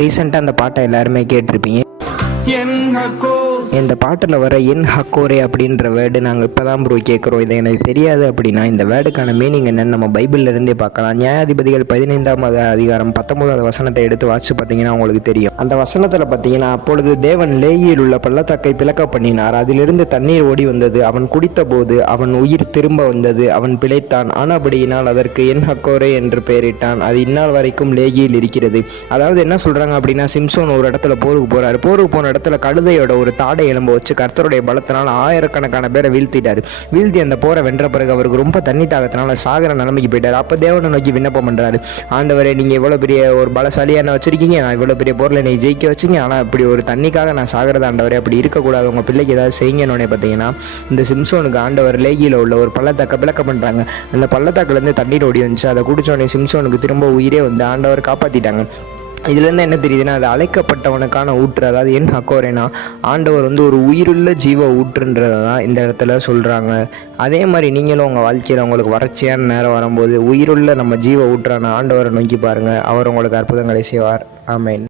ரீசெண்டாக அந்த பாட்டை எல்லாருமே கேட்டிருப்பீங்க. இந்த பாட்டில் வர என் ஹக்கோரே அப்படின்ற வேர்டு நாங்கள் இப்போ தான் ப்ரோ கேட்குறோம். இது எனக்கு தெரியாது அப்படின்னா இந்த வேர்டுக்கான மீனிங் என்னன்னு நம்ம பைபிள்லேருந்தே பார்க்கலாம். நியாயாதிபதிகள் 15ஆம் அதிகாரம் 19வது வசனத்தை எடுத்து வாசிச்சு பார்த்தீங்கன்னா உங்களுக்கு தெரியும். அந்த வசனத்தில் பார்த்தீங்கன்னா, அப்பொழுது தேவன் லேகியில் உள்ள பள்ளத்தாக்கை பிளக்க பண்ணினார், அதிலிருந்து தண்ணீர் ஓடி வந்தது, அவன் குடித்த போது அவன் உயிர் திரும்ப வந்தது, அவன் பிழைத்தான், ஆனபடியினால் அதற்கு என் ஹக்கோரே என்று பெயரிட்டான், அது இந்நாள் வரைக்கும் லேகியில் இருக்கிறது. அதாவது என்ன சொல்கிறாங்க அப்படின்னா, சிம்சோன் ஒரு இடத்துல போருக்கு போகிறாரு. போருக்கு போன இடத்துல கழுதையோட ஒரு தாடை எலும்பு வச்சு கர்த்தருடைய பலத்தினால் ஆயிரக்கணக்கான பேரை வீழ்த்தி அந்த போரை வென்ற பிறகு அவருக்கு ரொம்ப தண்ணி தாகத்தினால சாகர நிலைமைக்கு போயிட்டார். அப்போ தேவனை நோக்கி விண்ணப்பம் பண்ணுறாரு, ஆண்டவரே நீங்கள் இவ்வளோ பெரிய ஒரு பலசாலியாக என்ன வச்சிருக்கீங்க, நான் இவ்வளோ பெரிய போரில் என்னை ஜெயிக்க வச்சிங்க, ஆனால் இப்படி ஒரு தண்ணிக்காக நான் சாகிறத ஆண்டவரே அப்படி இருக்கக்கூடாது, உங்கள் பிள்ளைக்கு ஏதாவது செய்யுங்கன்னு பார்த்தீங்கன்னா இந்த சிம்சோனுக்கு ஆண்டவர் லேகியில் உள்ள ஒரு பள்ளத்தாக்க விளக்க பண்ணுறாங்க. அந்த பள்ளத்தாக்கிலேருந்து தண்ணீர் ஓடி வந்துச்சு. அதை குடித்தோடனே சிம்சோனுக்கு திரும்ப உயிரே வந்து ஆண்டவர் காப்பாற்றிட்டாங்க. இதுலேருந்து என்ன தெரியுதுன்னா, அது அழைக்கப்பட்டவனுக்கான ஊற்று, அதாவது என் ஹக்கோரேனா ஆண்டவர் வந்து ஒரு உயிருள்ள ஜீவ ஊற்றுன்றதை தான் இந்த இடத்துல சொல்கிறாங்க. அதே மாதிரி நீங்களும் உங்கள் வாழ்க்கையில் உங்களுக்கு வறட்சியான நேரம் வரும்போது உயிருள்ள நம்ம ஜீவ ஊற்றான ஆண்டவரை நோக்கி பாருங்கள், அவர் உங்களுக்கு அற்புதங்களை செய்வார். ஆமென்.